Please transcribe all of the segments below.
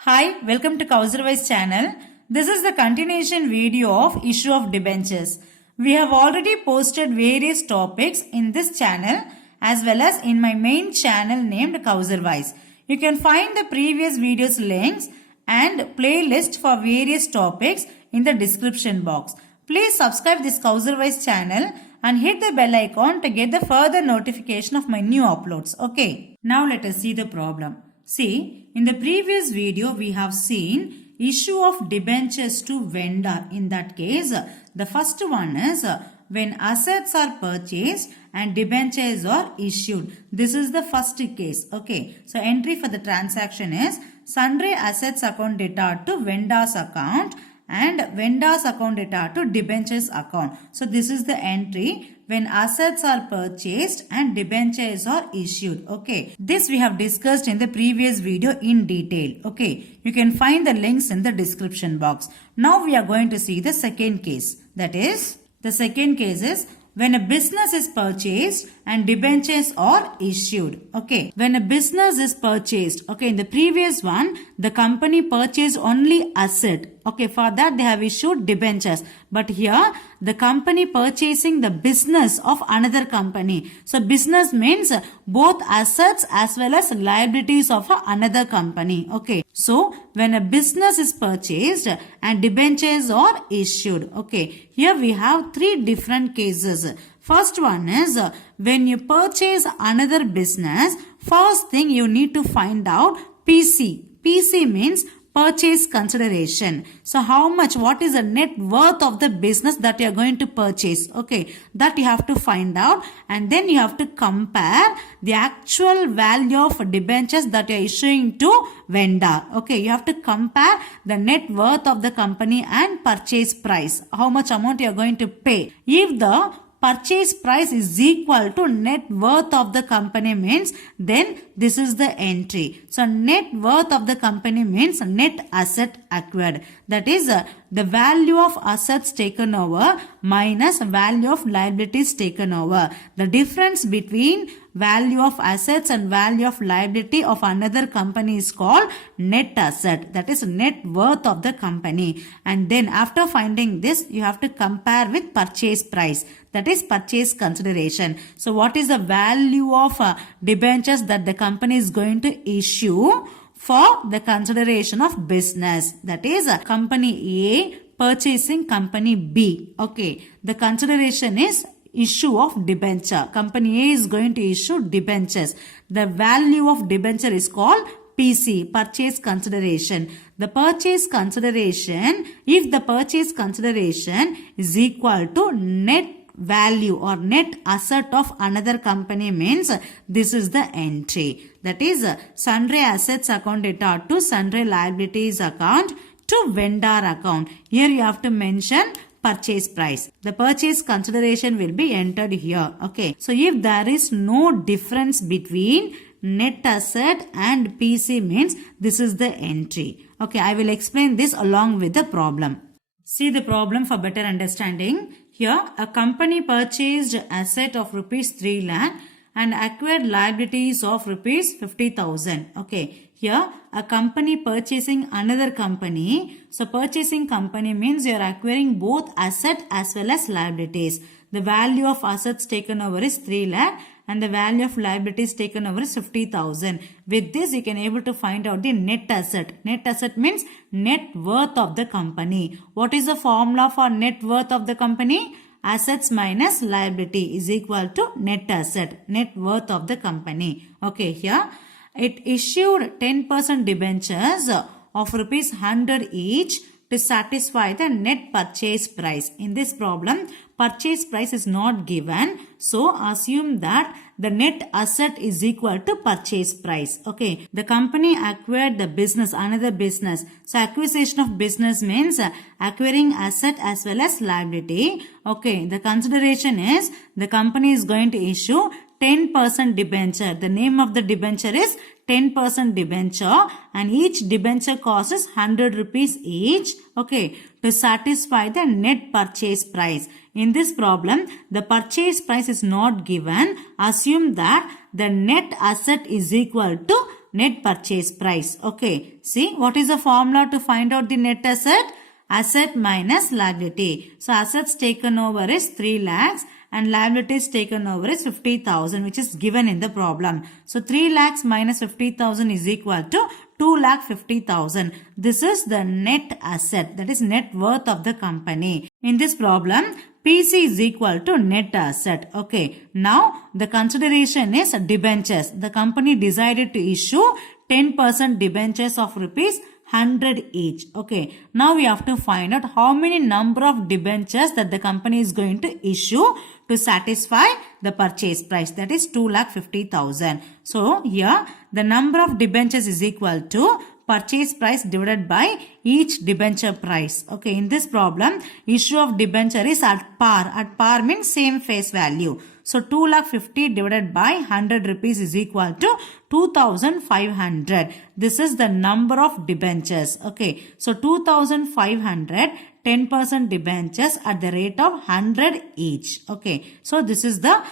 Hi, welcome to Kauserwise channel. This is the continuation video of issue of debentures. We have already posted various topics in this channel as well as in my main channel named Kauserwise. You can find the previous videos links and playlist for various topics in the description box. Please subscribe this Kauserwise channel and hit the bell icon to get the further notification of my new uploads. Okay, now let us see the problem. See, in the previous video we have seen issue of debentures to vendor. In that case, the first one is when assets are purchased and debentures are issued. This is the first case. Okay, so entry for the transaction is sundry assets account data to vendor's account and vendor's account data to debentures account. So this is the entry when assets are purchased and debentures are issued. Okay, this we have discussed in the previous video in detail. Okay, you can find the links in the description box. Now we are going to see the second case. That is, the second case is when a business is purchased and debentures are issued. Okay, when a business is purchased, okay, in the previous one, the company purchased only asset. Okay, for that they have issued debentures. But here, the company purchasing the business of another company. So, business means both assets as well as liabilities of another company. Okay, so when a business is purchased and debentures are issued. Okay, here we have three different cases. First one is when you purchase another business, first thing you need to find out PC. PC means purchase consideration. So how much, what is the net worth of the business that you are going to purchase? Okay, that you have to find out, and then you have to compare the actual value of debentures that you are issuing to vendor. Okay, you have to compare the net worth of the company and purchase price. How much amount you are going to pay. If the purchase price is equal to net worth of the company means then this is the entry. So net worth of the company means net asset acquired. That is the value of assets taken over minus value of liabilities taken over. The difference between value of assets and value of liability of another company is called net asset. That is net worth of the company. And then after finding this, you have to compare with purchase price. That is purchase consideration. So what is the value of debentures that the company is going to issue for the consideration of business? That is company A purchasing company B. Okay, the consideration is issue of debenture. Company A is going to issue debentures. The value of debenture is called PC, purchase consideration. The purchase consideration, if the purchase consideration is equal to net value or net asset of another company means this is the entry. That is sundry assets account data to sundry liabilities account to vendor account. Here you have to mention purchase price. The purchase consideration will be entered here. Okay. So if there is no difference between net asset and PC means this is the entry. Okay. I will explain this along with the problem. See the problem for better understanding. Here a company purchased asset of rupees 3 lakh and acquired liabilities of rupees 50,000. Okay. Here a company purchasing another company. So purchasing company means you are acquiring both asset as well as liabilities. The value of assets taken over is 3 lakh and the value of liabilities taken over is 50,000. With this you can able to find out the net asset. Net asset means net worth of the company. What is the formula for net worth of the company? Assets minus liability is equal to net asset, net worth of the company. Okay, here it issued 10% debentures of rupees 100 each to satisfy the net purchase price. In this problem, purchase price is not given. So, assume that the net asset is equal to purchase price. Okay. The company acquired the business, another business. So, acquisition of business means acquiring asset as well as liability. Okay. The consideration is the company is going to issue 10% debenture. The name of the debenture is 10% debenture and each debenture costs 100 rupees each. Okay, to satisfy the net purchase price. In this problem, the purchase price is not given. Assume that the net asset is equal to net purchase price. Okay, see what is the formula to find out the net asset? Asset minus liability. So assets taken over is 3 lakhs and liabilities taken over is 50,000, which is given in the problem. So 3 lakhs minus 50,000 is equal to 2,50,000. This is the net asset, that is net worth of the company. In this problem, PC is equal to net asset. Okay, now the consideration is debentures. The company decided to issue 10% debentures of rupees 100 each. Okay, now we have to find out how many number of debentures that the company is going to issue to satisfy the purchase price, that is 2,50,000. So here the number of debentures is equal to purchase price divided by each debenture price. Okay, in this problem, issue of debenture is at par. At par means same face value. So 2,50,000 divided by 100 rupees is equal to 2,500. This is the number of debentures. Okay, so 2,500, 10% debentures at the rate of 100 each. Okay, so this is the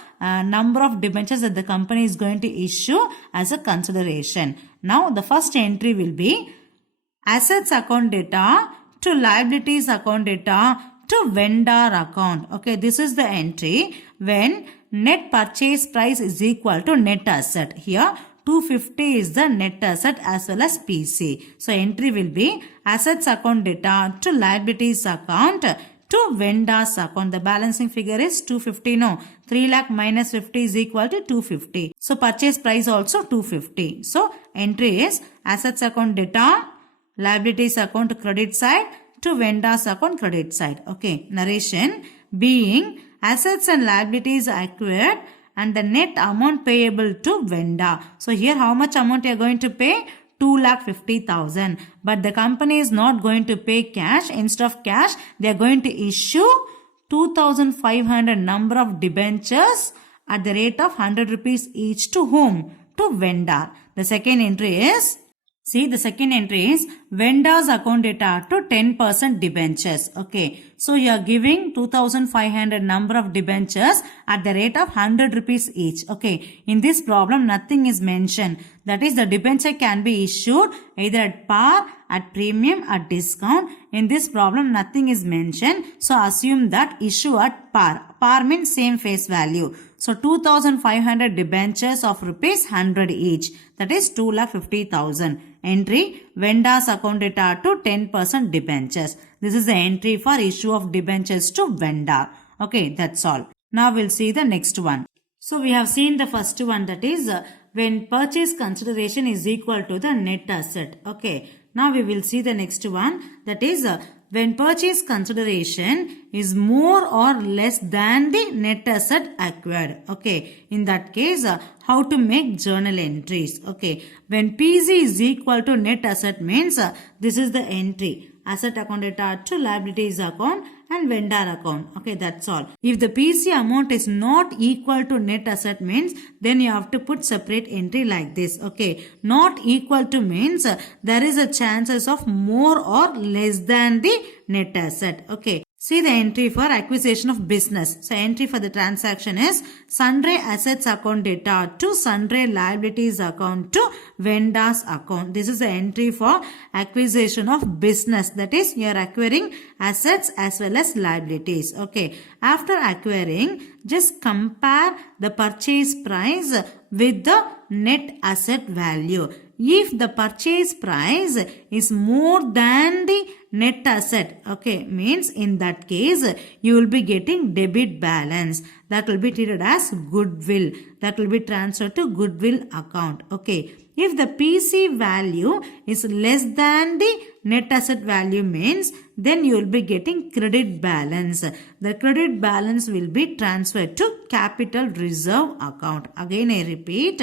number of debentures that the company is going to issue as a consideration. Now the first entry will be assets account data to liabilities account data to vendor account. Okay, this is the entry when net purchase price is equal to net asset. Here 250 is the net asset as well as PC. So entry will be assets account data to liabilities account to vendors account. The balancing figure is 250. No, 3 lakh minus 50 is equal to 250. So purchase price also 250. So entry is assets account data, liabilities account credit side to vendors account credit side. Okay, narration being assets and liabilities acquired and the net amount payable to vendor. So here how much amount you are going to pay? 2,50,000. But the company is not going to pay cash. Instead of cash, they are going to issue 2,500 number of debentures at the rate of 100 rupees each to whom? To vendor. The second entry is, see, the second entry is vendors account data to 10% debentures. Okay, so you are giving 2,500 number of debentures at the rate of 100 rupees each. Okay, in this problem nothing is mentioned. That is, the debenture can be issued either at par, at premium, at discount. In this problem nothing is mentioned. So assume that issue at par. Par means same face value. So 2,500 debentures of rupees 100 each. That is 2,50,000. Entry vendors account data to 10% debentures. This is the entry for issue of debentures to vendor. Okay, that's all. Now we'll see the next one. So we have seen the first one, that is when purchase consideration is equal to the net asset. Okay, now we will see the next one, that is when purchase consideration is more or less than the net asset acquired. Okay, in that case, how to make journal entries. Okay, when PC is equal to net asset means this is the entry. Asset account data to liabilities account and vendor account. Okay, that's all. If the PC amount is not equal to net asset means then you have to put separate entry like this. Okay, not equal to means there is a chances of more or less than the net asset. Okay, see the entry for acquisition of business. So entry for the transaction is sundry assets account data to sundry liabilities account to vendors account. This is the entry for acquisition of business. That is, you are acquiring assets as well as liabilities. Okay, after acquiring, just compare the purchase price with the net asset value. If the purchase price is more than the net asset, okay, means in that case you will be getting debit balance. That will be treated as goodwill. That will be transferred to goodwill account. Okay, if the PC value is less than the net asset value means then you will be getting credit balance. The credit balance will be transferred to capital reserve account. Again I repeat,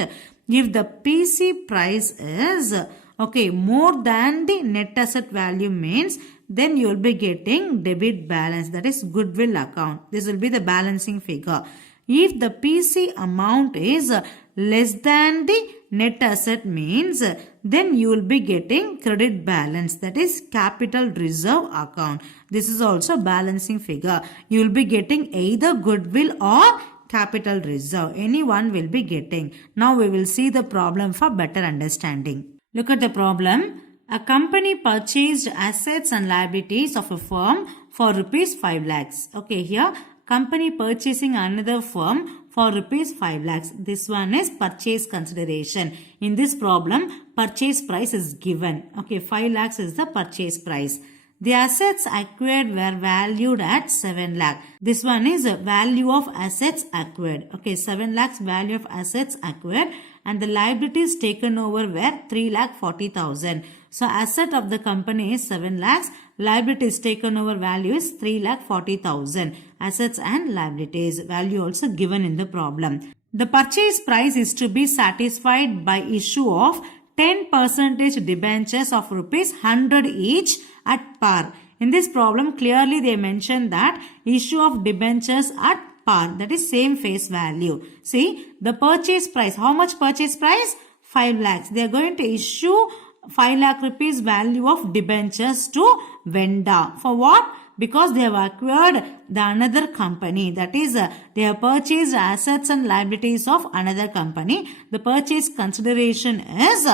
if the PC price is okay more than the net asset value means then you will be getting debit balance, that is goodwill account. This will be the balancing figure. If the PC amount is less than the net asset means then you will be getting credit balance, that is capital reserve account. This is also balancing figure. You will be getting either goodwill or capital reserve. Anyone will be getting. Now we will see the problem for better understanding. Look at the problem. A company purchased assets and liabilities of a firm for rupees 5 lakhs. Okay, here company purchasing another firm for rupees 5 lakhs. This one is purchase consideration. In this problem, purchase price is given. Okay, 5 lakhs is the purchase price. The assets acquired were valued at 7 lakh. This one is value of assets acquired. Okay, 7 lakhs value of assets acquired, and the liabilities taken over were 3 lakh 40,000. So asset of the company is 7 lakhs. Liabilities taken over value is 3 lakh 40,000. Assets and liabilities value also given in the problem. The purchase price is to be satisfied by issue of 10% debentures of rupees 100 each at par. In this problem, clearly they mentioned that issue of debentures at par, that is same face value. See, the purchase price, how much purchase price? 5 lakhs. They are going to issue 5 lakh rupees value of debentures to vendor. For what? Because they have acquired the another company. That is, they have purchased assets and liabilities of another company. The purchase consideration is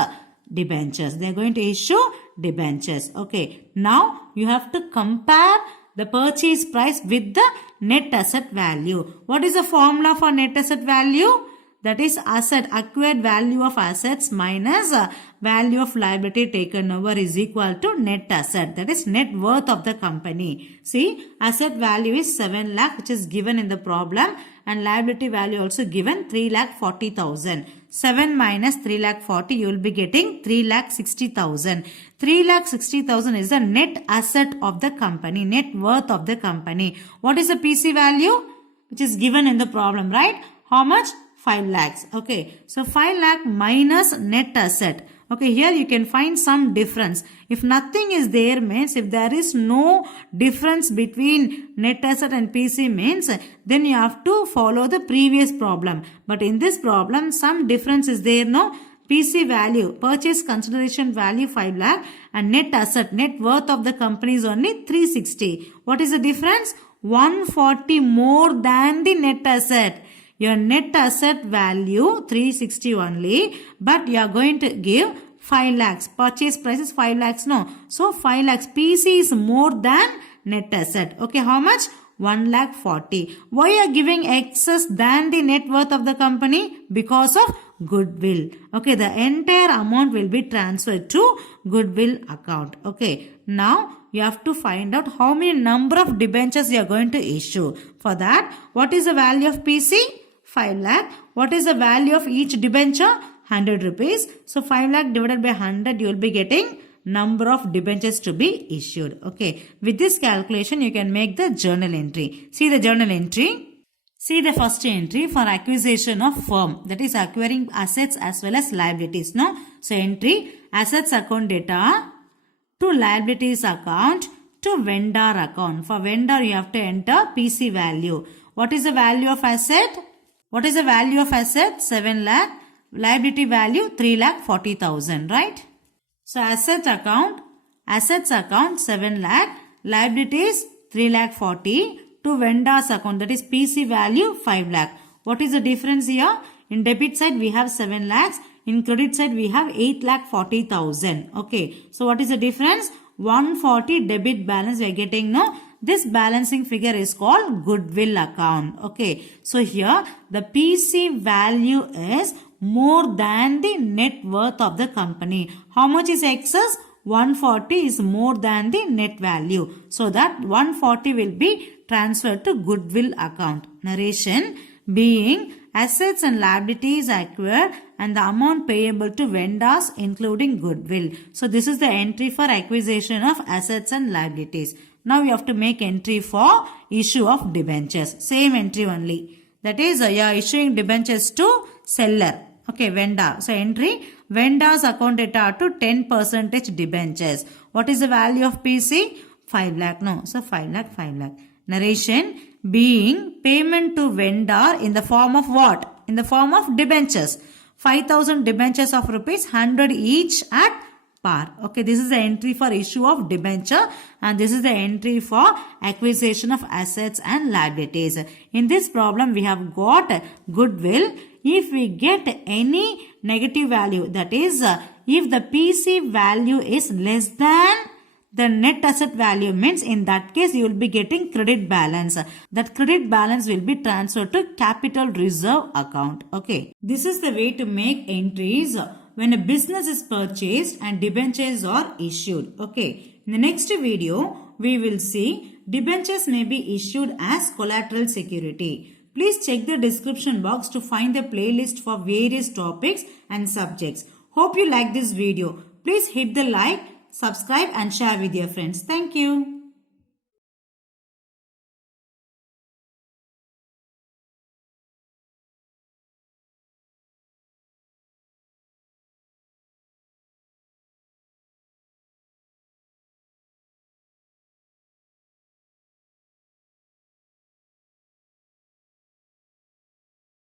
debentures. They are going to issue debentures. Okay. Now, you have to compare the purchase price with the net asset value. What is the formula for net asset value? That is asset, acquired value of assets minus value of liability taken over is equal to net asset. That is net worth of the company. See, asset value is 7 lakh which is given in the problem, and liability value also given 3 lakh 40,000. 7 minus 3 lakh 40, you will be getting 3 lakh 60,000. 3 lakh 60,000 is the net asset of the company, net worth of the company. What is the PC value? Which is given in the problem, right? How much? 5 lakhs. Okay. So 5 lakh minus net asset. Okay. Here you can find some difference. If nothing is there means, if there is no difference between net asset and PC means, then you have to follow the previous problem. But in this problem, some difference is there, no? PC value, purchase consideration value 5 lakh, and net asset, net worth of the company is only 360. What is the difference? 140 more than the net asset. Your net asset value 360 only, but you are going to give 5 lakhs. Purchase price is 5 lakhs, no? So 5 lakhs. PC is more than net asset. Okay, how much? 1 lakh 40. Why you are giving excess than the net worth of the company? Because of goodwill. Okay, the entire amount will be transferred to goodwill account. Okay, now you have to find out how many number of debentures you are going to issue. For that, what is the value of PC? 5 lakh. What is the value of each debenture? 100 rupees. So 5 lakh divided by 100, you will be getting number of debentures to be issued. Okay. With this calculation, you can make the journal entry. See the journal entry. See the first entry for acquisition of firm. That is acquiring assets as well as liabilities. No? So entry, assets account data to liabilities account to vendor account. For vendor, you have to enter PC value. What is the value of asset? What is the value of asset? 7 lakh. Liability value 3 lakh 40,000, right? So assets account 7 lakh. Liabilities 3 lakh 40. To vendors account, that is PC value 5 lakh. What is the difference here? In debit side we have 7 lakhs. In credit side we have 8 lakh 40,000. Okay. So what is the difference? 140 debit balance we are getting, no? This balancing figure is called goodwill account. Okay. So here the PC value is more than the net worth of the company. How much is excess? 140 is more than the net value. So that 140 will be transferred to goodwill account. Narration being assets and liabilities acquired and the amount payable to vendors including goodwill. So this is the entry for acquisition of assets and liabilities. Now you have to make entry for issue of debentures. Same entry only. That is you are issuing debentures to seller. Okay, vendor. So entry, vendor's account data to 10% debentures. What is the value of PC? 5 lakh. No. So 5 lakh, 5 lakh. Narration being payment to vendor in the form of what? In the form of debentures. 5,000 debentures of rupees 100 each at par. Okay, this is the entry for issue of debenture and this is the entry for acquisition of assets and liabilities. In this problem, we have got goodwill. If we get any negative value, that is, if the PC value is less than the net asset value, means in that case you will be getting credit balance. That credit balance will be transferred to capital reserve account. Okay, this is the way to make entries when a business is purchased and debentures are issued. Okay, in the next video we will see debentures may be issued as collateral security. Please check the description box to find the playlist for various topics and subjects. Hope you like this video. Please hit the like, subscribe and share with your friends. Thank you.